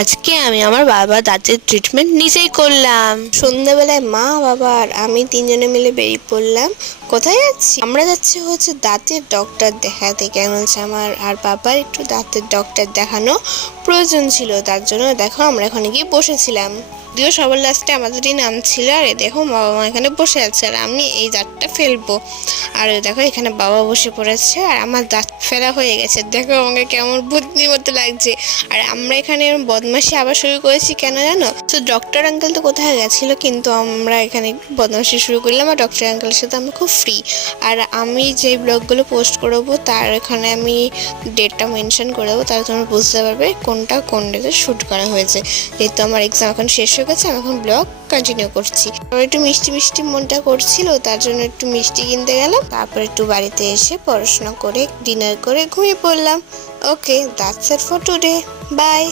আজকে আমি আমার বাবার দাঁতের ট্রিটমেন্ট নিজেই করলাম। সন্ধ্যাবেলায় মা, বাবা আর আমি তিনজনে মিলে বেরিয়ে পড়লাম। কোথায় যাচ্ছি? আমরা যাচ্ছি হচ্ছে দাঁতের ডক্টর দেখাতে। কেন হচ্ছে আমার আর বাবার একটু দাঁতের ডক্টর দেখানো প্রয়োজন ছিল, তার জন্য দেখো আমরা ওখানে গিয়ে বসেছিলাম। যদিও সবার লাস্টে আমাদেরই নাম ছিল। আর দেখো বাবা মা এখানে বসে আছে আর আমি এই দাঁতটা ফেলবো। আর দেখো এখানে বাবা বসে পড়েছে আর আমার দাঁত ফেলা হয়ে গেছে। দেখো আমাকে কেমন বুদ্ধি মতো লাগছে। আর আমরা এখানে বদমাশি আবার শুরু করেছি, কেন জানো? তো ডক্টর আঙ্কেল তো কোথায় গেছিলো, কিন্তু আমরা এখানে বদমাশি শুরু করলাম। আর ডক্টর আঙ্কেলের সাথে আমরা খুব ফ্রি। আর আমি যে ব্লগগুলো পোস্ট করবো তার এখানে আমি ডেটটা মেনশন করে দেবো, তাহলে তোমরা বুঝতে পারবে কোনটা কোন ডেটে শ্যুট করা হয়েছে। যেহেতু আমার এক্সাম এখন শেষ হয়ে গেছে, আমি এখন ব্লগ কন্টিনিউ করছি। আমার একটু মিষ্টি মিষ্টি মনটা করছিল, তার জন্য একটু মিষ্টি কিনতে গেলাম। তারপর একটু বাড়িতে এসে পড়াশোনা করে ডিনার করে ঘুমিয়ে পড়লাম। Okay, that's it for today. By.